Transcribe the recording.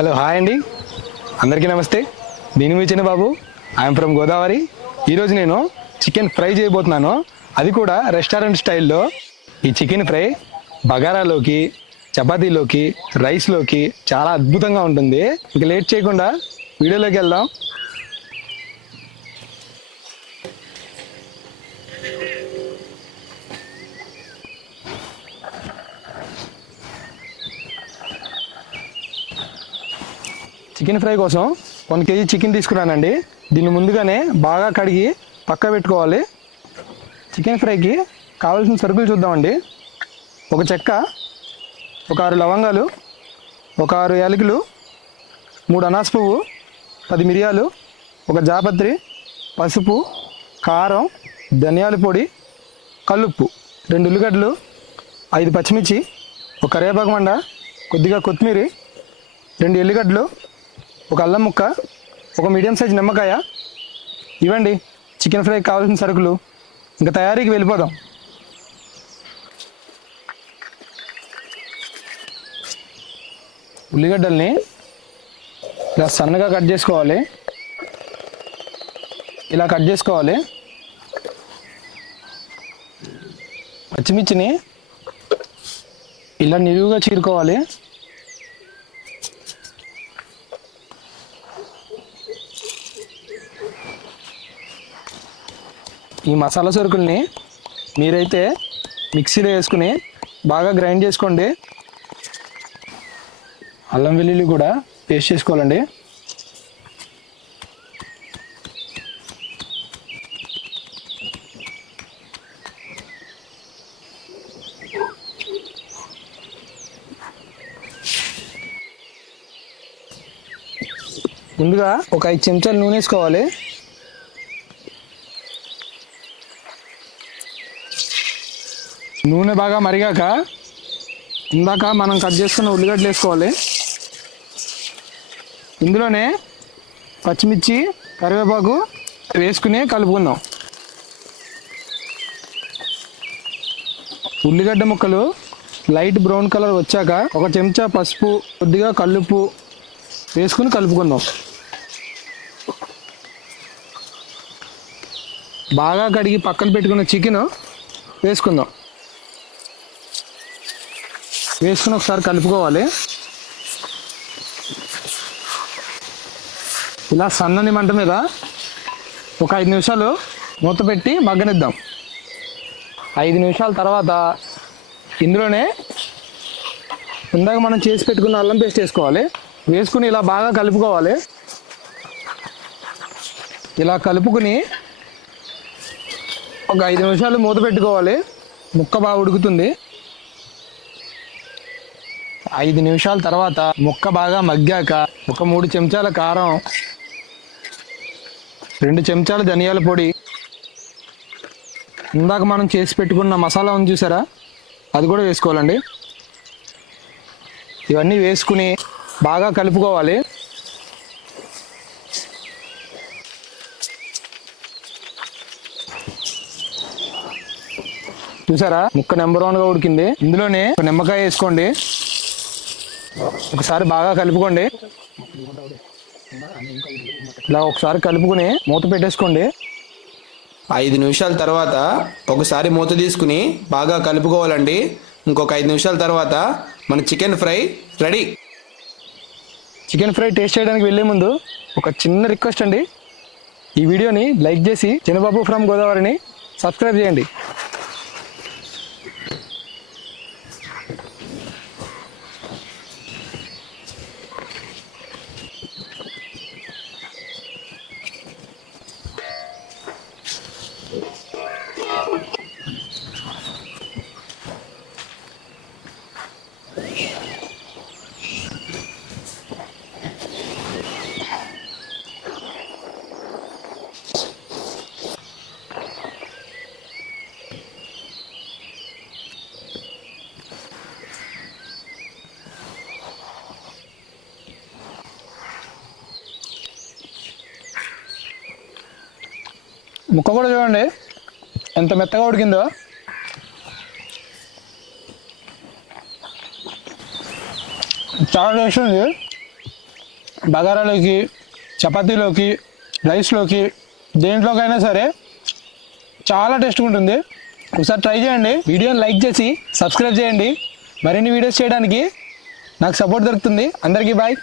Hello hi అండి, అందరికీ నమస్తే. నేను మీ చిన్న బాబు, ఐఎమ్ ఫ్రమ్ గోదావరి. ఈరోజు నేను చికెన్ ఫ్రై చేయబోతున్నాను, అది కూడా రెస్టారెంట్ స్టైల్లో. ఈ చికెన్ ఫ్రై బగారాలోకి, చపాతీలోకి, రైస్లోకి చాలా అద్భుతంగా ఉంటుంది. ఇక లేట్ చేయకుండా వీడియోలోకి వెళ్దాం. చికెన్ ఫ్రై కోసం 1 కేజీ చికెన్ తీసుకున్నానండి. దీన్ని ముందుగానే బాగా కడిగి పక్క పెట్టుకోవాలి. చికెన్ ఫ్రైకి కావాల్సిన సరుకులు చూద్దామండి. ఒక చెక్క, ఒక 6 లవంగాలు, ఒక 6 యాలకులు, 3 అనాస పువ్వు, 10 మిరియాలు, ఒక జాపత్రి, పసుపు, కారం, ధనియాల పొడి, కల్లుప్పు, 2 ఉల్లిగడ్డలు, 5 పచ్చిమిర్చి, ఒక కరివేపాకు మండ, కొద్దిగా కొత్తిమీర, 2 ఎల్లిగడ్డలు, ఒక అల్లం ముక్క, ఒక మీడియం సైజ్ నిమ్మకాయ. ఇవ్వండి చికెన్ ఫ్రైకి కావాల్సిన సరుకులు. ఇంకా తయారీకి వెళ్ళిపోదాం. ఉల్లిగడ్డల్ని ఇలా సన్నగా కట్ చేసుకోవాలి. ఇలా కట్ చేసుకోవాలి. పచ్చిమిర్చిని ఇలా నిలువుగా చీరుకోవాలి. ఈ మసాలా సరుకుల్ని మీరైతే మిక్సీలో వేసుకుని బాగా గ్రైండ్ చేసుకోండి. అల్లం వెల్లుల్లి కూడా పేస్ట్ చేసుకోవాలండి. ముందుగా ఒక 5 చెంచాలు నూనె వేసుకోవాలి. నూనె బాగా మరిగాక ఇందాక మనం కట్ చేసుకున్న ఉల్లిగడ్డలు వేసుకోవాలి. ఇందులోనే పచ్చిమిర్చి, కరివేపాకు వేసుకుని కలుపుకుందాం. ఉల్లిగడ్డ ముక్కలు లైట్ బ్రౌన్ కలర్ వచ్చాక 1 చెంచా పసుపు, కొద్దిగా కల్లుప్పు వేసుకుని కలుపుకుందాం. బాగా కడిగి పక్కన పెట్టుకున్న చికెన్ వేసుకుందాం. వేసుకుని ఒకసారి కలుపుకోవాలి. ఇలా సన్నని మంట మీద ఒక 5 నిమిషాలు మూత పెట్టి మగ్గనిద్దాం. 5 నిమిషాల తర్వాత ఇందులోనే ఇందాక మనం చేసి పెట్టుకున్న అల్లం పేస్ట్ వేసుకోవాలి. వేసుకుని ఇలా బాగా కలుపుకోవాలి. ఇలా కలుపుకుని ఒక 5 నిమిషాలు మూత పెట్టుకోవాలి. ముక్క బాగా ఉడుకుతుంది. 5 నిమిషాల తర్వాత ముక్క బాగా మగ్గాక ఒక 3 చెంచాల కారం, 2 చెంచాల ధనియాల పొడి, ఇందాక మనం చేసి పెట్టుకున్న మసాలా ఉంది చూసారా, అది కూడా వేసుకోవాలండి. ఇవన్నీ వేసుకుని బాగా కలుపుకోవాలి. చూసారా ముక్క నెంబర్ 1గా ఉడికింది. ఇందులోనే ఒక నిమ్మకాయ వేసుకోండి. ఒకసారి బాగా కలుపుకోండి. ఇలా ఒకసారి కలుపుకుని మూత పెట్టేసుకోండి. 5 నిమిషాల తర్వాత ఒకసారి మూత తీసుకుని బాగా కలుపుకోవాలండి. ఇంకొక 5 నిమిషాల తర్వాత మన chicken fry ready. Chicken fry taste చేయడానికి వెళ్ళే ముందు ఒక చిన్న రిక్వెస్ట్ అండి. ఈ వీడియోని లైక్ చేసి చిన్నబాబు ఫ్రమ్ గోదావరిని సబ్స్క్రైబ్ చేయండి. ముక్క కూడా చూడండి ఎంత మెత్తగా ఉడికిందో. చాలా టేస్ట్ ఉంది. బగారాలోకి, చపాతీలోకి, రైస్లోకి, దేంట్లోకైనా సరే చాలా టేస్ట్గా ఉంటుంది. ఒకసారి ట్రై చేయండి. వీడియోని లైక్ చేసి సబ్స్క్రైబ్ చేయండి. మరిన్ని వీడియోస్ చేయడానికి నాకు సపోర్ట్ దొరుకుతుంది. అందరికీ బాయ్.